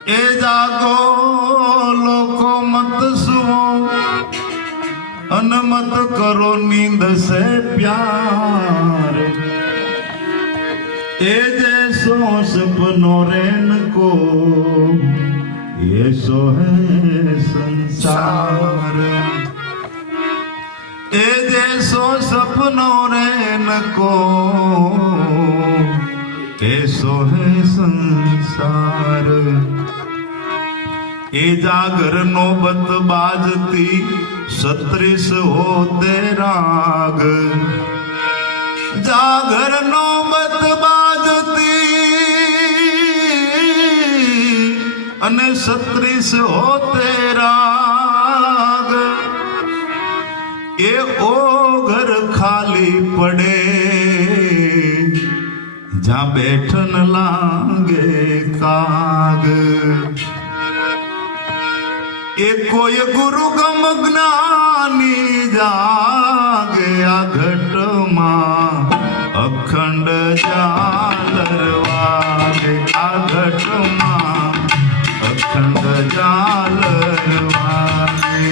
એ જાગો લોકો મત સુવો અન મત કરો નીંદ સે પ્યાર એ જैसो सपनो रैन को ये सो है संसार ए जैसो सपनो रैन को ऐसो है संसार ए जागर नौबत बाजती 36 होते राग जागर नौबत बाजती अने 36 होते राग ए ओ घर खाली पड़े जा बैठन लागे काग ए कोई गुरु गम ज्ञानी जागे आ घट मां अखंड झालर वागे आ घट मां अखंड झालर वागे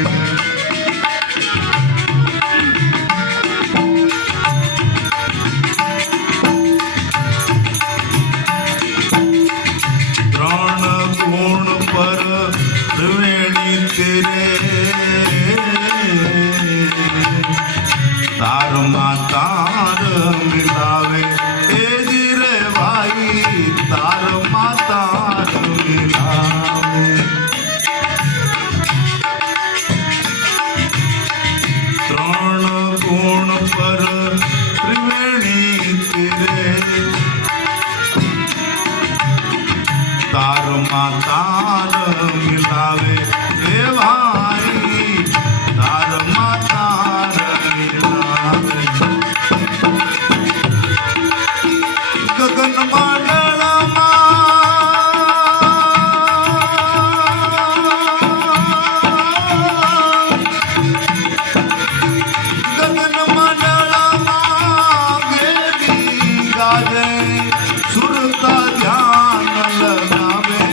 तार मातार मिलावे ए जी रे भाई तार मातार मिलावे त्रण गुण पर त्रिवेणी तेरे तार मातार मिलावे ए भाई तार मातार मिलावे गगन मंडल गगन मंडल गेली गाजे सुरता ध्यान लगावे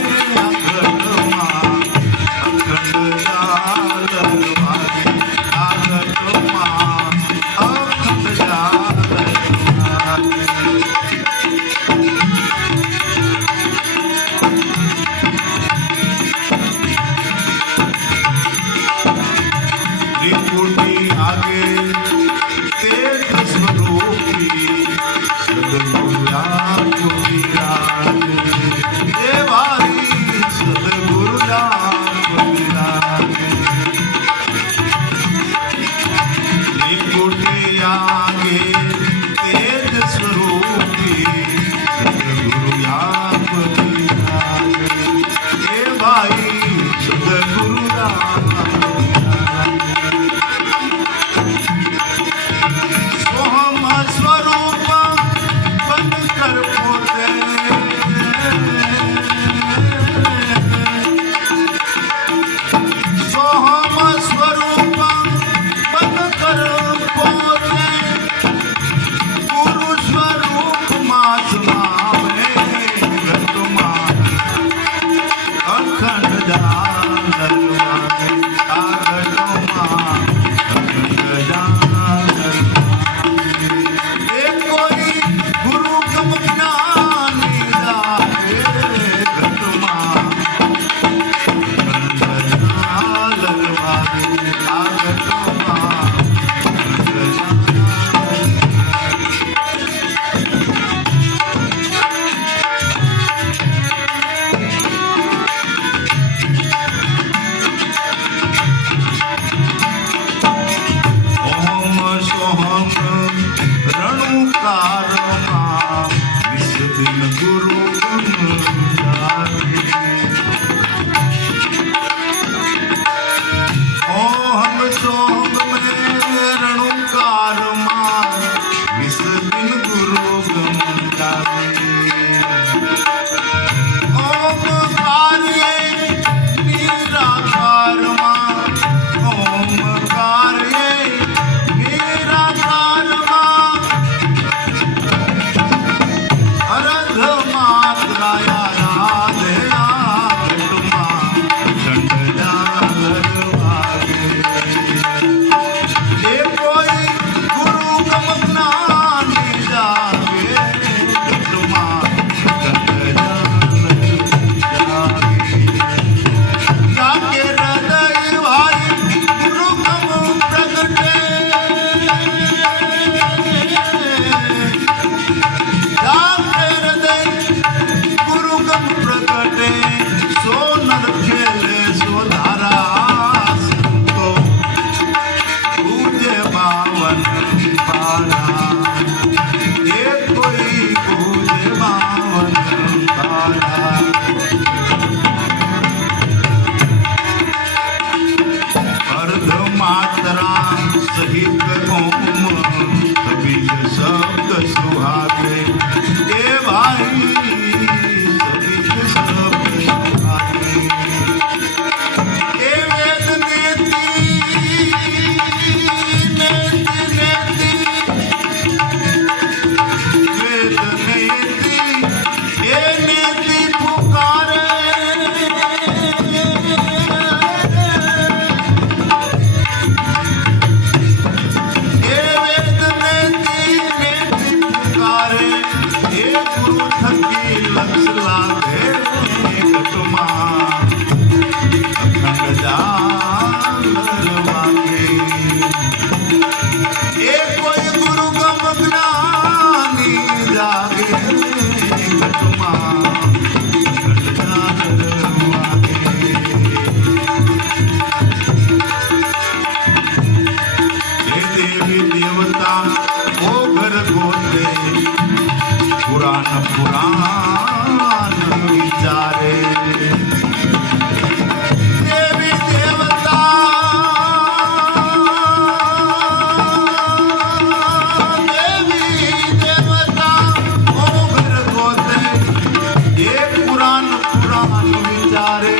વિચારે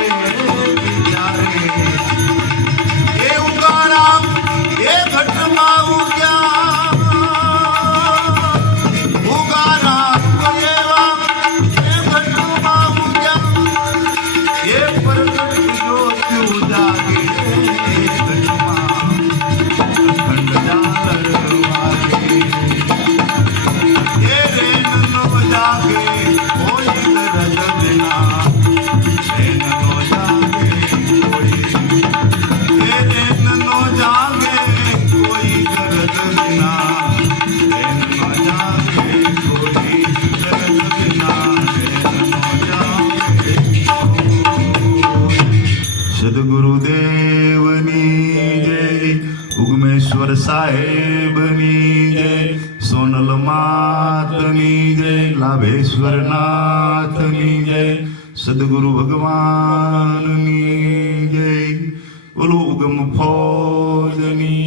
વિચારે એ ઉગારા એ ઘટમાં ઉગ્યા ઉગારા એવા એ ઘટમાં ઉગ્યા એ પ્રગટ જ્યોત ઉજાગે ઘટમાં ખંડ જાગર વાગે એ રેન નો જાગે કોઈ દરદ વિના રેન નો જાગે કોઈ એ રેન નો જાગે કોઈ દરદ વિના રેન નો જાગે કોઈ દરદ વિના રેન નો જાગે સદગુરુદેવની જય ઉગમેશ્વર સાહેબની જય સોનલ માતની જય લાભેશ્વર નાથની જય સદગુરુ ભગવાનની જય બોલો ઉગમ ફોજની